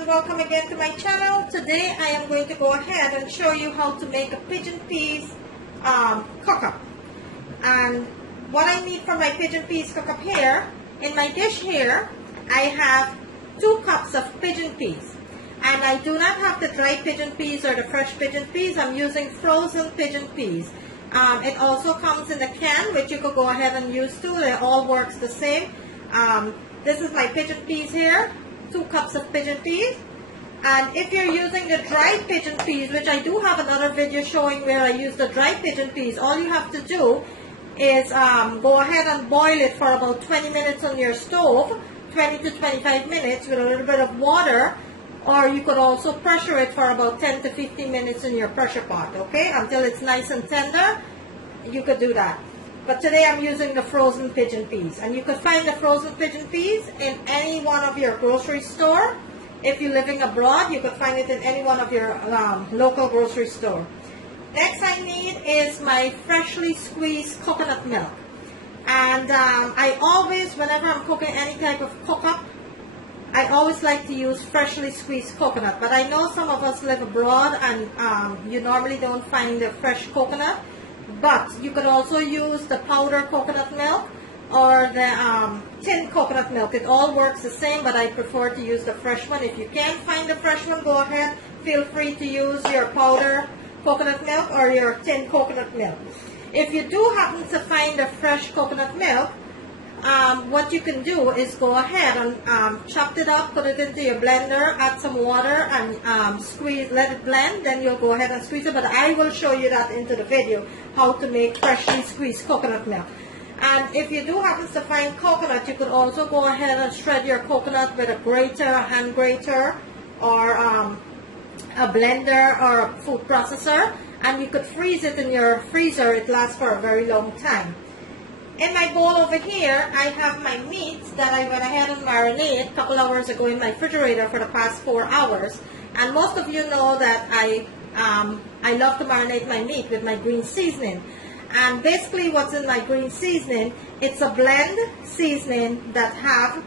and welcome again to my channel. Today I am going to go ahead and show you how to make a pigeon peas cook-up. And what I need for my pigeon peas cook-up here, in my dish here, I have 2 cups of pigeon peas. And I do not have the dried pigeon peas or the fresh pigeon peas. I'm using frozen pigeon peas. It also comes in a can, which you could go ahead and use too. It all works the same. This is my pigeon peas here, 2 cups of pigeon peas. And if you're using the dried pigeon peas, which I do have another video showing where I use the dried pigeon peas, all you have to do is go ahead and boil it for about 20 minutes on your stove, 20 to 25 minutes with a little bit of water, or you could also pressure it for about 10 to 15 minutes in your pressure pot, okay, until it's nice and tender. You could do that. But today I'm using the frozen pigeon peas, and you could find the frozen pigeon peas in any one of your grocery store. If you're living abroad, you could find it in any one of your local grocery store. Next I need is my freshly squeezed coconut milk. And I always, whenever I'm cooking any type of cook-up, I always like to use freshly squeezed coconut. But I know some of us live abroad and you normally don't find the fresh coconut. But you could also use the powdered coconut milk or the tin coconut milk. It all works the same, but I prefer to use the fresh one. If you can't find the fresh one, go ahead. Feel free to use your powdered coconut milk or your tin coconut milk. If you do happen to find the fresh coconut milk, what you can do is go ahead and chop it up, put it into your blender, add some water and squeeze, let it blend, then you'll go ahead and squeeze it. But I will show you that into the video, how to make freshly squeezed coconut milk. And if you do happen to find coconut, you could also go ahead and shred your coconut with a grater, a hand grater, or a blender or a food processor, and you could freeze it in your freezer. It lasts for a very long time. In my bowl over here, I have my meat that I went ahead and marinated a couple hours ago in my refrigerator for the past 4 hours. And most of you know that I love to marinate my meat with my green seasoning. And basically what's in my green seasoning, it's a blend seasoning that have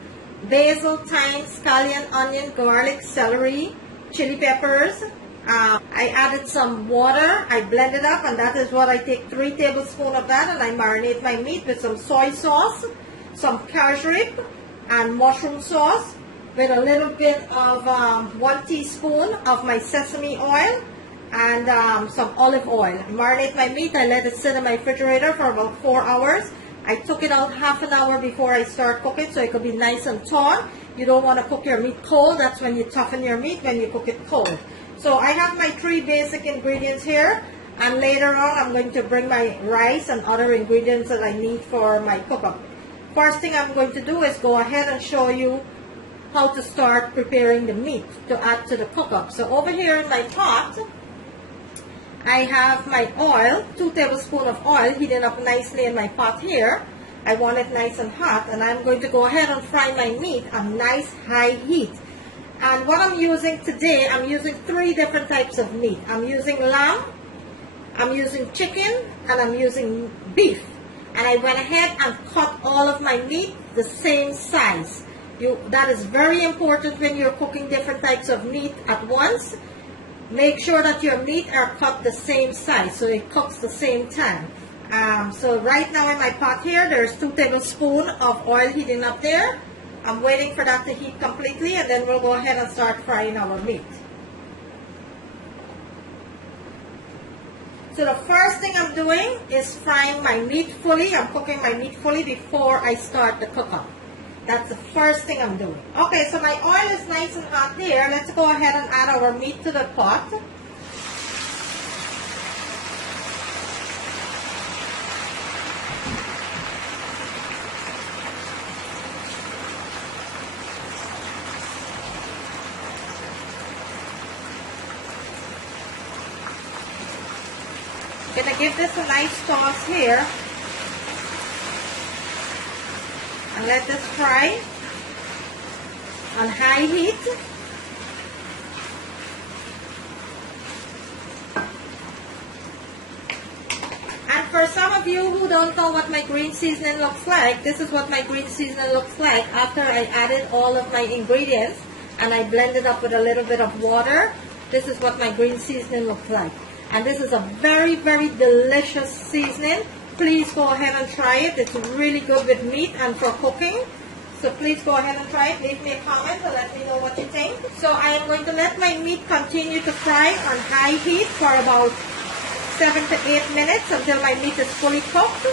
basil, thyme, scallion, onion, garlic, celery, chili peppers. I added some water, I blend it up, and that is what I take 3 tablespoons of that, and I marinate my meat with some soy sauce, some cashew and mushroom sauce, with a little bit of 1 teaspoon of my sesame oil and some olive oil. I marinate my meat, I let it sit in my refrigerator for about 4 hours. I took it out half an hour before I start cooking so it could be nice and taut. You don't want to cook your meat cold. That's when you toughen your meat, when you cook it cold. So I have my 3 basic ingredients here, and later on I'm going to bring my rice and other ingredients that I need for my cook-up. First thing I'm going to do is go ahead and show you how to start preparing the meat to add to the cook-up. So over here in my pot, I have my oil, 2 tablespoons of oil heating up nicely in my pot here. I want it nice and hot, and I'm going to go ahead and fry my meat on nice high heat. And what I'm using today, I'm using 3 different types of meat. I'm using lamb, I'm using chicken, and I'm using beef. And I went ahead and cut all of my meat the same size. That is very important when you're cooking different types of meat at once. Make sure that your meat are cut the same size so it cooks the same time. So right now in my pot here, there's 2 tablespoons of oil heating up there. I'm waiting for that to heat completely, and then we'll go ahead and start frying our meat. So the first thing I'm doing is frying my meat fully. I'm cooking my meat fully before I start the cook-up. That's the first thing I'm doing. Okay, so my oil is nice and hot there. Let's go ahead and add our meat to the pot. I'm going to give this a nice toss here and let this fry on high heat. And for some of you who don't know what my green seasoning looks like, this is what my green seasoning looks like after I added all of my ingredients and I blend it up with a little bit of water. This is what my green seasoning looks like. And this is a very, very delicious seasoning. Please go ahead and try it. It's really good with meat and for cooking. So please go ahead and try it. Leave me a comment and let me know what you think. So I am going to let my meat continue to fry on high heat for about 7 to 8 minutes until my meat is fully cooked.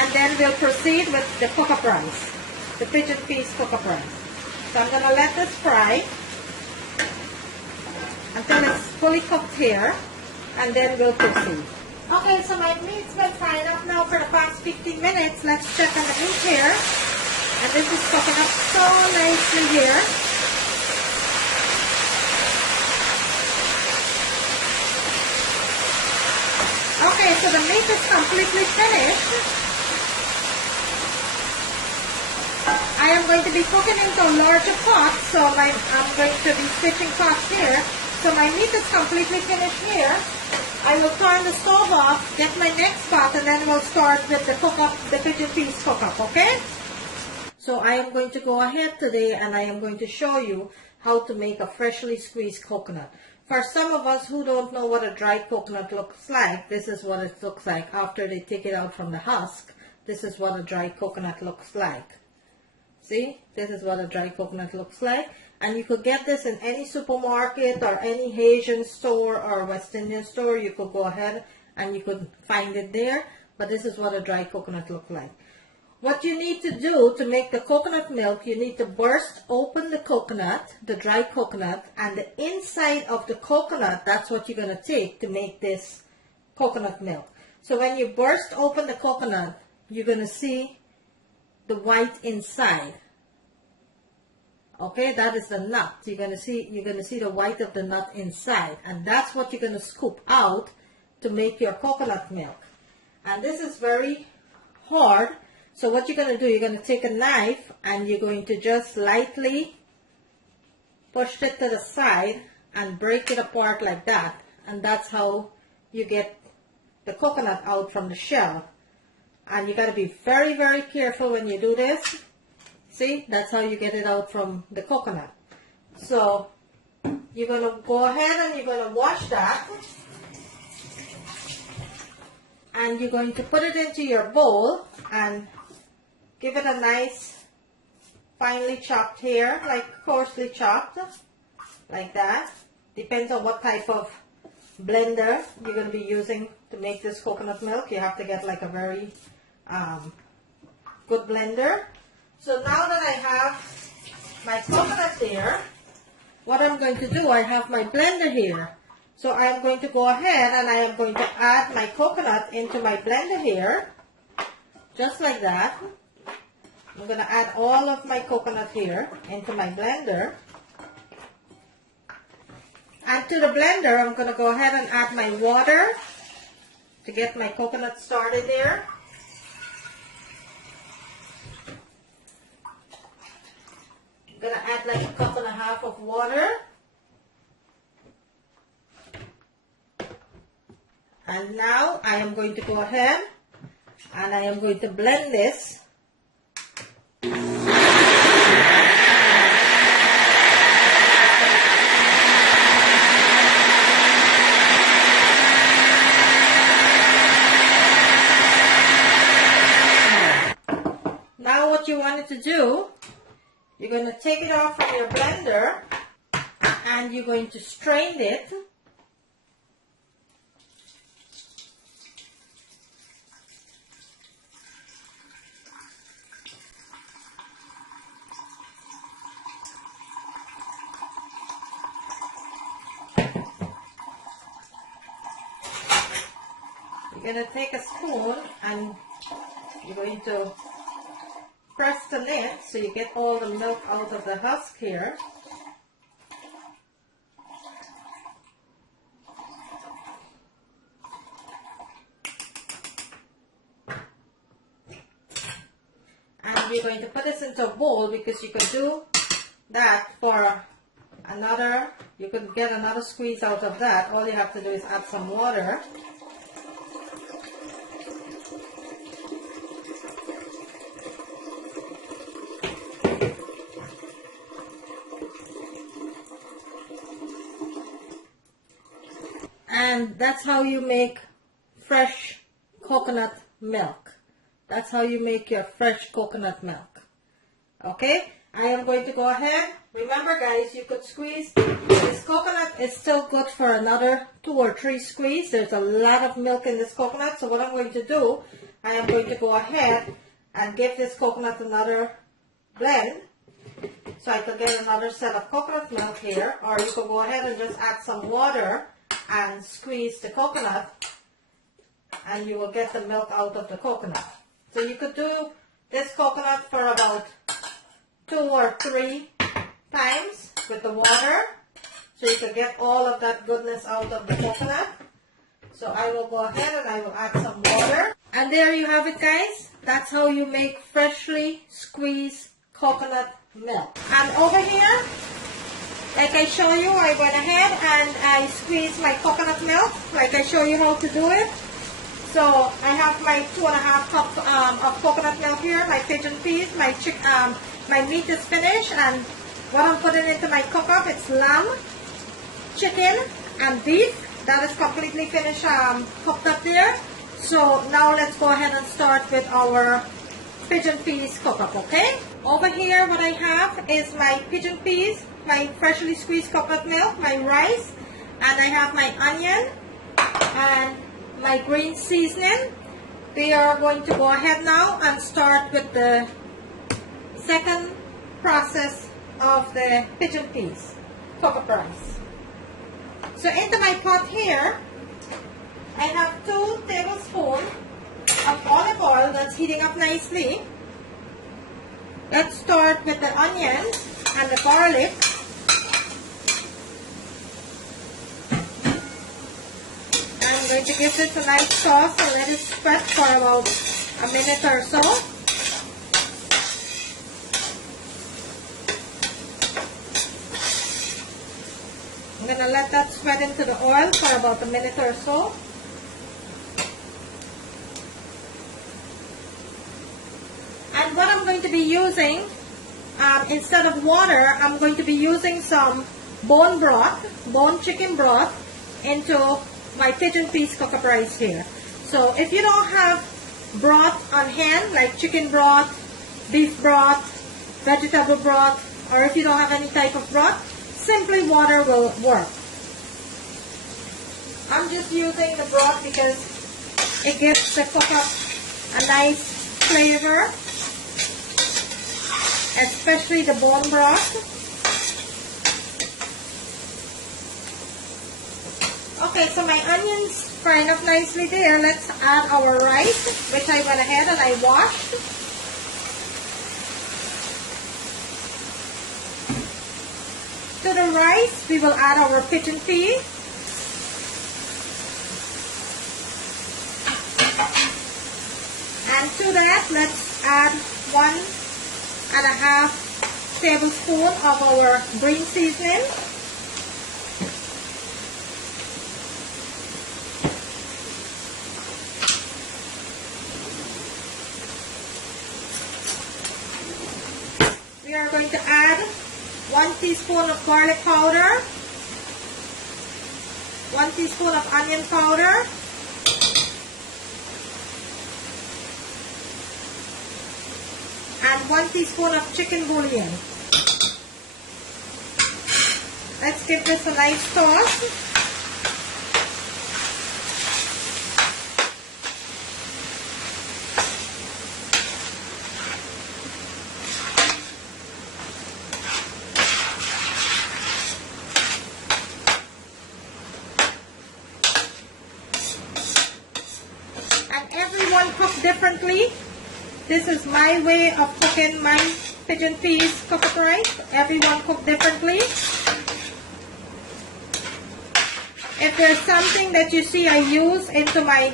And then we'll proceed with the cook-up rice, the Pigeon Peas Cook-Up Rice. So I'm going to let this fry until it's fully cooked here, and then we'll proceed. Okay, so my meat's been frying up now for the past 15 minutes. Let's check on the meat here. And this is cooking up so nicely here. Okay, so the meat is completely finished. I am going to be cooking into a larger pot, so I'm going to be switching pots here. So my meat is completely finished here. I will turn the stove off, get my next pot, and then we'll start with the Pigeon Peas Cook-Up, okay? So I am going to go ahead today and I am going to show you how to make a freshly squeezed coconut. For some of us who don't know what a dry coconut looks like, this is what it looks like after they take it out from the husk. This is what a dry coconut looks like. See, this is what a dry coconut looks like. And you could get this in any supermarket or any Asian store or West Indian store. You could go ahead and you could find it there. But this is what a dry coconut looks like. What you need to do to make the coconut milk, you need to burst open the coconut, the dry coconut, and the inside of the coconut, that's what you're going to take to make this coconut milk. So when you burst open the coconut, you're going to see the white inside. Okay, that is the nut. You're going to see the white of the nut inside, and that's what you're going to scoop out to make your coconut milk. And this is very hard. So what you're going to do, you're going to take a knife and you're going to just lightly push it to the side and break it apart like that. And that's how you get the coconut out from the shell. And you got to be very, very careful when you do this. See, that's how you get it out from the coconut. So you're going to go ahead and you're going to wash that. And you're going to put it into your bowl and give it a nice finely chopped here, like coarsely chopped, like that. Depends on what type of blender you're going to be using to make this coconut milk. You have to get like a very good blender. So now that I have my coconut here, what I'm going to do, I have my blender here. So I'm going to go ahead and I am going to add my coconut into my blender here, just like that. I'm going to add all of my coconut here into my blender. And to the blender, I'm going to go ahead and add my water to get my coconut started there. I'm going to add like a cup and a half of water. And now I am going to go ahead and I am going to blend this. Now what you want it to do, you're going to take it off from your blender and you're going to strain it. You're going to take a spoon and you're going to press the lid so you get all the milk out of the husk here. And you're going to put this into a bowl because you could do that for another, you could get another squeeze out of that. All you have to do is add some water. And that's how you make fresh coconut milk. That's how you make your fresh coconut milk. Okay, I am going to go ahead. Remember guys, you could squeeze. This coconut is still good for another 2 or 3 squeeze. There's a lot of milk in this coconut. So what I'm going to do, I am going to go ahead and give this coconut another blend. So I could get another set of coconut milk here. Or you could go ahead and just add some water and squeeze the coconut. And you will get the milk out of the coconut. So you could do this coconut for about 2 or 3 times with the water, so you can get all of that goodness out of the coconut. So I will go ahead and I will add some water. And there you have it guys. That's how you make freshly squeezed coconut milk. And over here, like I show you, I went ahead and I squeezed my coconut milk, like I show you how to do it. So I have my 2.5 cups of coconut milk here, my pigeon peas, my meat is finished, and what I'm putting into my cook-up, it's lamb, chicken, and beef. That is completely finished, cooked up there. So now let's go ahead and start with our pigeon peas cook-up, okay? Over here, what I have is my pigeon peas, my freshly squeezed coconut milk, my rice, and I have my onion, and my green seasoning. We are going to go ahead now and start with the second process of the pigeon peas cook-up rice. So into my pot here, I have 2 tablespoons of olive oil that's heating up nicely. Let's start with the onions and the garlic. I'm going to give this a nice sauce and let it sweat for about a minute or so. I'm going to let that sweat into the oil for about a minute or so. And what I'm going to be using, instead of water, I'm going to be using some bone broth, bone chicken broth, into my pigeon peas cook-up rice here. So if you don't have broth on hand, like chicken broth, beef broth, vegetable broth, or if you don't have any type of broth, simply water will work. I'm just using the broth because it gives the cook-up a nice flavor, especially the bone broth. Okay, so my onions frying up nicely there. Let's add our rice, which I went ahead and I washed. To the rice, we will add our pigeon peas. And to that, let's add 1.5 tablespoons of our green seasoning. We are going to add 1 teaspoon of garlic powder, 1 teaspoon of onion powder, and 1 teaspoon of chicken bouillon. Let's give this a nice toss. Everyone cook differently. This is my way of cooking my pigeon peas cook-up rice. Everyone cook differently. If there's something that you see I use into my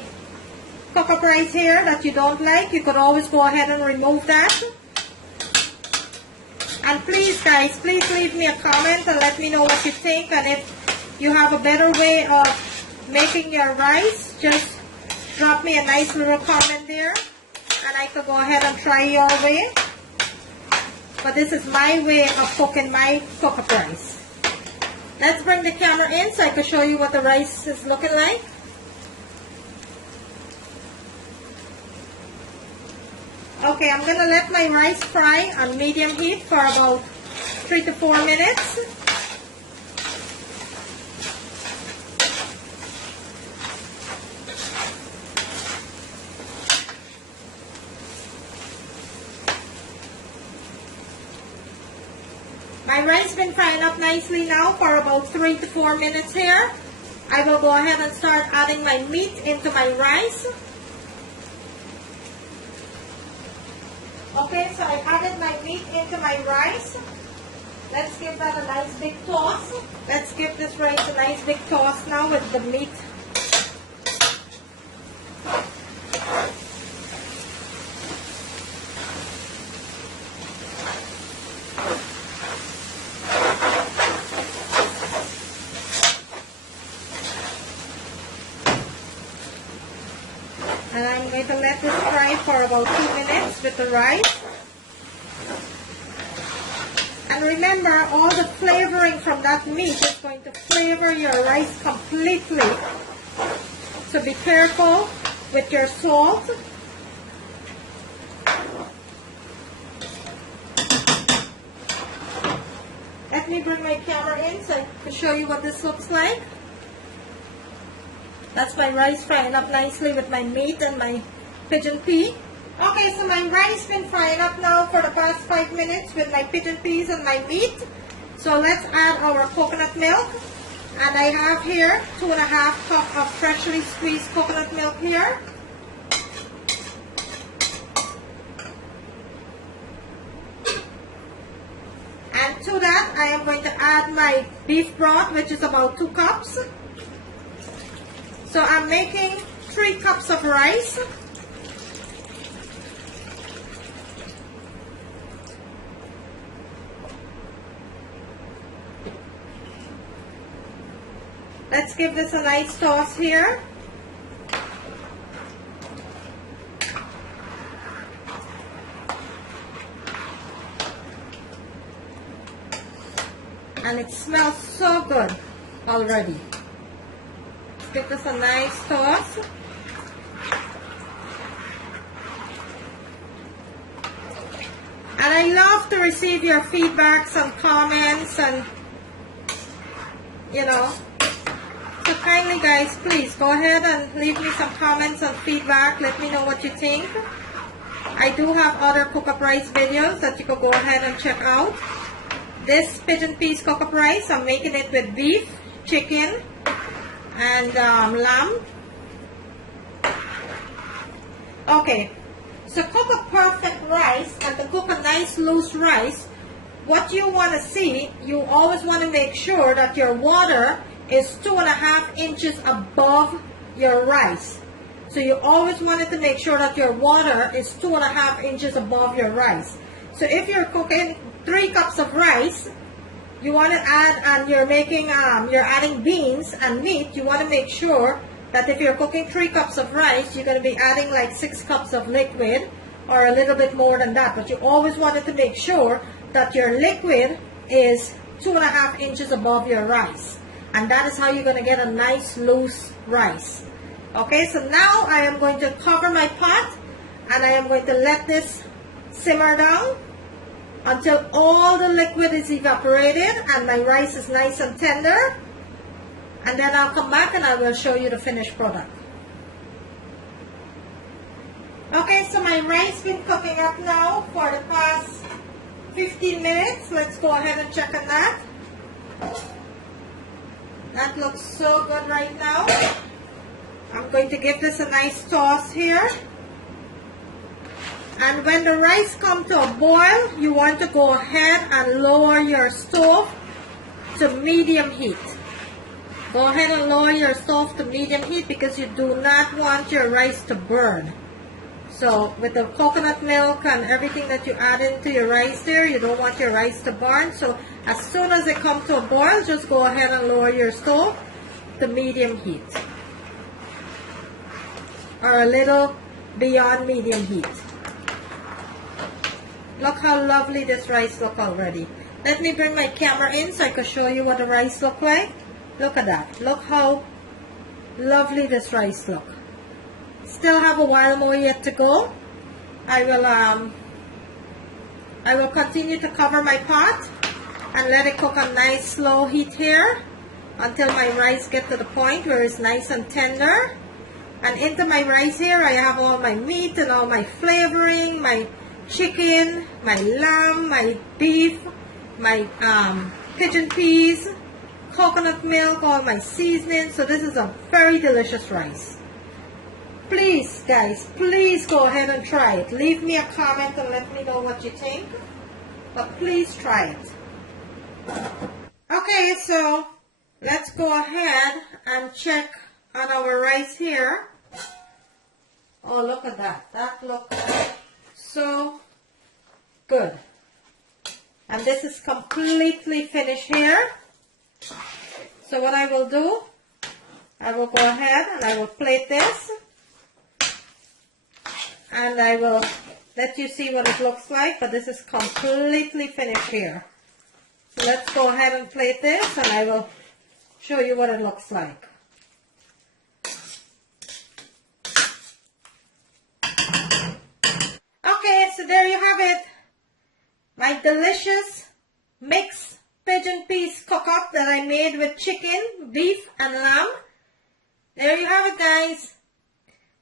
cook-up rice here that you don't like, you could always go ahead and remove that. And please guys, please leave me a comment and let me know what you think, and if you have a better way of making your rice, just drop me a nice little comment there, and I could go ahead and try your way. But this is my way of cooking my cook-up rice. Let's bring the camera in so I can show you what the rice is looking like. Okay, I'm going to let my rice fry on medium heat for about 3 to 4 minutes. My rice has been frying up nicely now for about 3 to 4 minutes here. I will go ahead and start adding my meat into my rice. Okay, so I added my meat into my rice. Let's give that a nice big toss. Let's give this rice a nice big toss now with the meat. And I'm going to let this fry for about 2 minutes with the rice. And remember, all the flavoring from that meat is going to flavor your rice completely. So be careful with your salt. Let me bring my camera in so I can show you what this looks like. That's my rice frying up nicely with my meat and my pigeon pea. Okay, so my rice been frying up now for the past 5 minutes with my pigeon peas and my meat. So let's add our coconut milk. And I have here 2.5 cups of freshly squeezed coconut milk here. And to that, I am going to add my beef broth, which is about 2 cups. So I'm making 3 cups of rice. Let's give this a nice toss here. And it smells so good already. Give this a nice toss. And I love to receive your feedbacks and comments and, you know. So kindly guys, please go ahead and leave me some comments and feedback. Let me know what you think. I do have other cook-up rice videos that you can go ahead and check out. This Pigeon Peas Cook-Up Rice, I'm making it with beef, chicken, and lamb. Okay, so cook a perfect rice and to cook a nice loose rice, what you want to see, you always want to make sure that your water is 2.5 inches above your rice. So you always wanted to make sure that your water is 2.5 inches above your rice. So if you're cooking 3 cups of rice, you want to add, and you're making, you're adding beans and meat, you want to make sure that if you're cooking 3 cups of rice, you're going to be adding like 6 cups of liquid or a little bit more than that. But you always wanted to make sure that your liquid is 2.5 inches above your rice. And that is how you're going to get a nice loose rice. Okay, so now I am going to cover my pot and I am going to let this simmer down until all the liquid is evaporated and my rice is nice and tender. And then I'll come back and I will show you the finished product. Okay, so my rice been cooking up now for the past 15 minutes. Let's go ahead and check on that. That looks so good right now. I'm going to give this a nice toss here. And when the rice comes to a boil, you want to go ahead and lower your stove to medium heat. Go ahead and lower your stove to medium heat because you do not want your rice to burn. So with the coconut milk and everything that you add into your rice there, you don't want your rice to burn. So as soon as it comes to a boil, just go ahead and lower your stove to medium heat. Or a little beyond medium heat. Look how lovely this rice looks already. Let me bring my camera in so I can show you what the rice look like. Look at that. Look how lovely this rice look. Still have a while more yet to go. I will continue to cover my pot and let it cook on nice slow heat here until my rice get to the point where it's nice and tender. And into my rice here I have all my meat and all my flavoring, my chicken, my lamb, my beef, my pigeon peas, coconut milk, all my seasoning. So this is a very delicious rice. Please guys, please go ahead and try it. Leave me a comment and let me know what you think, but please try it. Okay, so let's go ahead and check on our rice here. Oh, look at that. That looks so good. And this is completely finished here. So what I will do, I will go ahead and I will plate this. And I will let you see what it looks like, but this is completely finished here. So let's go ahead and plate this and I will show you what it looks like. Okay, so there you have it. My delicious mixed pigeon peas cook-up that I made with chicken, beef, and lamb. There you have it, guys.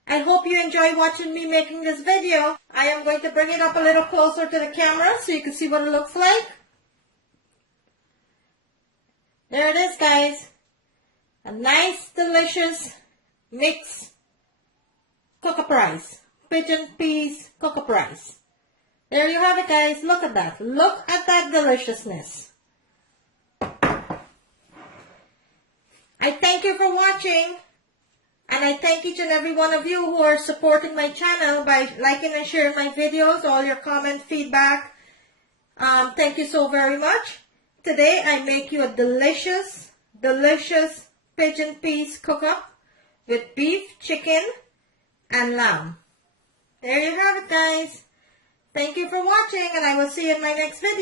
I hope you enjoy watching me making this video. I am going to bring it up a little closer to the camera so you can see what it looks like. There it is, guys. A nice, delicious mixed cook-up rice. Pigeon peas cook-up rice. There you have it, guys. Look at that. Look at that deliciousness. I thank you for watching. And I thank each and every one of you who are supporting my channel by liking and sharing my videos, all your comment, feedback. Thank you so very much. Today I make you a delicious, delicious pigeon peas cook-up with beef, chicken, and lamb. There you have it, guys. Thank you for watching, and I will see you in my next video.